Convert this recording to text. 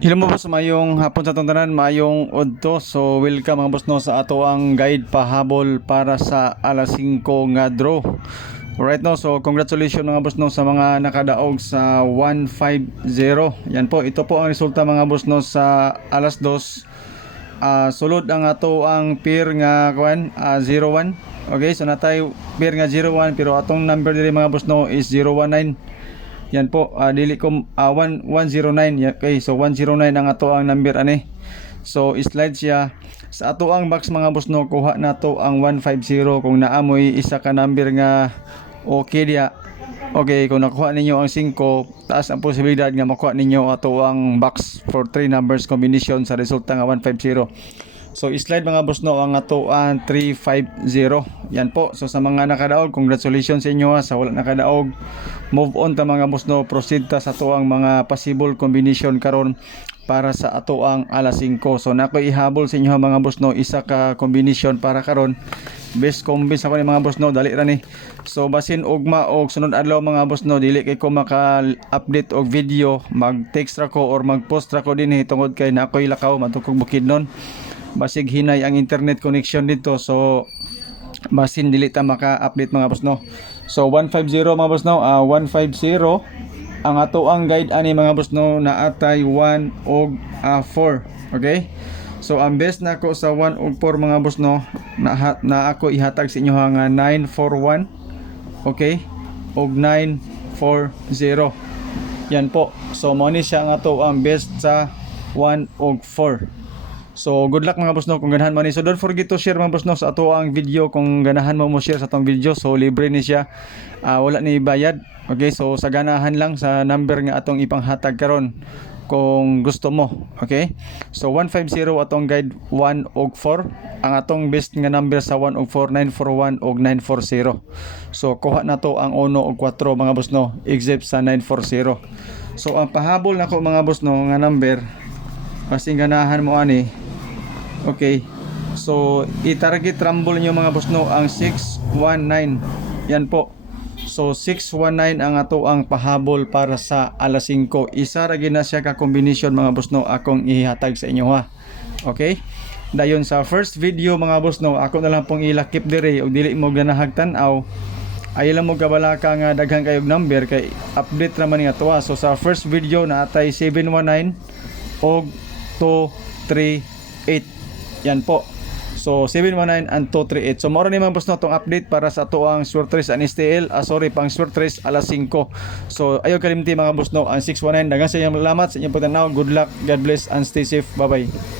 Hello mga boss, mayong hapon sa tanan, mayong udto. So welcome mga boss no sa ato ang guide pahabol para sa alas 5 nga draw. Alright no, so congratulations mga boss no sa mga nakadaog sa 150. Yan po, ito po ang resulta mga boss no sa alas 2. Sulod ang ato ang pair nga kuan 01. Okay, so natay pair nga 01 pero atong number diri mga boss no is 019. Yan po, dili ko 109. Okay, so 109 ang ato ang number ani. So slide siya sa ato ang box mga boss no, kuha na to ang 150 kung naamoy isa ka number nga okay dia. Okay, kung nakuha ninyo ang 5, taas ang posibilidad nga makuha ninyo ato ang box for 3 numbers combination sa resulta nga 150. So slide mga boss no ang ato ang 350. Yan po. So sa mga nakadaog, congratulations sa inyo ha. Sa wala nakadaog, move on ta mga boss no. Proceed ta sa ato ang mga possible combination karon para sa ato ang alas 5. So nako ihabol sa inyo ha, mga boss no, isa ka combination para karon. Best combines ako ni mga boss no, dali ra ni. So basin ugma og sunod adlaw mga boss no, dili kay ko maka-update og video, mag-text ra ko or mag-post ra ko dinhi tungod kay nakoy lakaw matukog Bukidnon. Basig hinay ang internet connection dito, so basin dili ta maka-update mga boss no. So 150 mga boss no, 150 ang ato ang guide ani mga boss no, na atay 1 og 4. Okay, so ang best nako sa 1 og 4 mga boss no, na ako ihatag sa inyo nga 941. Okay, og 940. Yan po, so mo ni siya nga to ang best sa 1 og 4. So good luck mga boss no kung ganahan mo ni. So don't forget to share mga boss no sa ato ang video kung ganahan mo share sa atong video. So libre ni siya. Wala ni bayad. Okay, so sa ganahan lang sa number nga atong ipanghatag karon kung gusto mo. Okay? So 150 atong guide 1 og 4. Ang atong best nga number sa 1 og 4 941 og 940. So kuha na to ang 1 og 4 mga boss no, except sa 940. So ang pahabol nako mga boss no nga number kasing ganahan mo ani. Okay, so i-target rumble nyo mga boss no ang 619. Yan po, so 619 ang ato ang pahabol para sa alas 5. Isa ra gina siya ka combination mga boss no akong ihatag sa inyo ha. Okay, dayon sa first video mga boss no, ako na lang pong ilakip dire og dili mo ganahag tan-aw. Ay lang mo kabalaka nga daghang kayog number kay update naman nga tuwa. So sa first video na atay 719 og 238. Yan po. So 719 and 238. So moro ni mga boss no tong update para sa ato ang Swertres and STL. Pang Swertres alas 5. So ayo kalimti mga boss no ang 619. Daghang sa inyong salamat sa inyong pagtanaw. Good luck, God bless and stay safe. Bye bye.